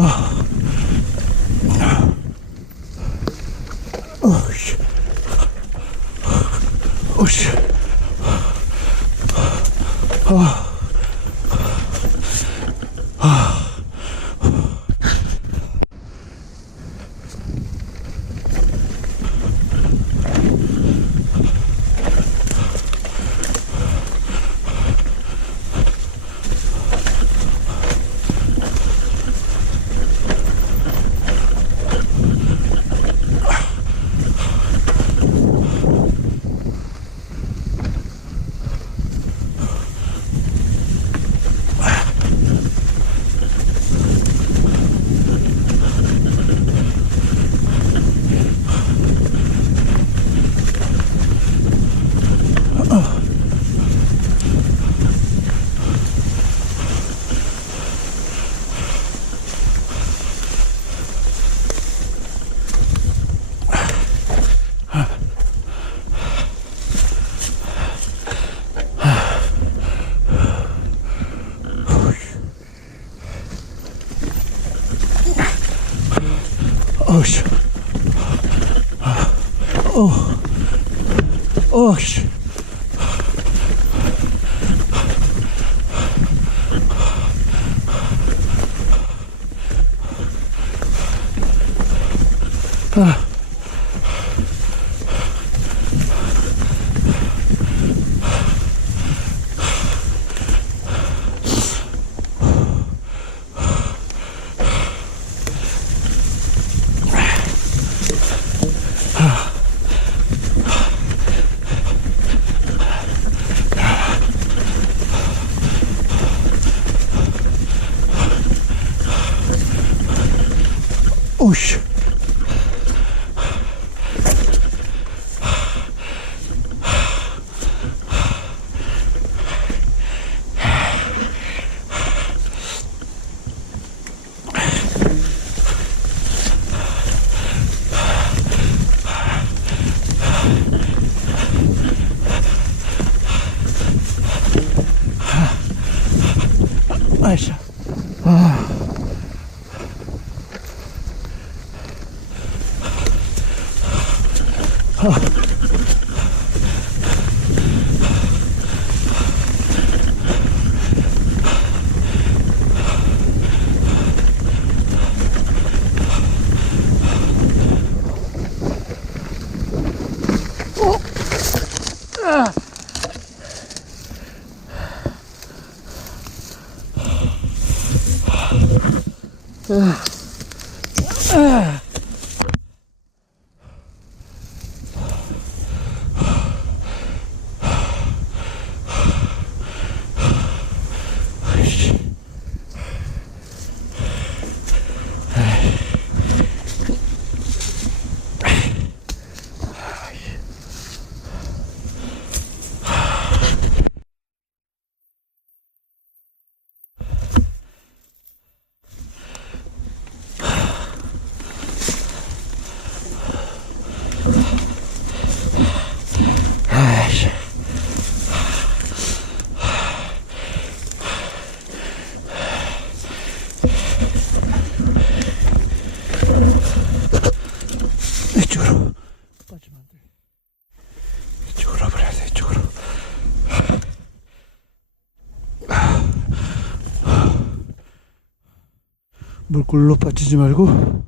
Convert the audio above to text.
Oh. douche. 嗯 이쪽으로. 빠지면 안돼 이쪽으로 와버려야 돼 이쪽으로. 물골로 빠지지 말고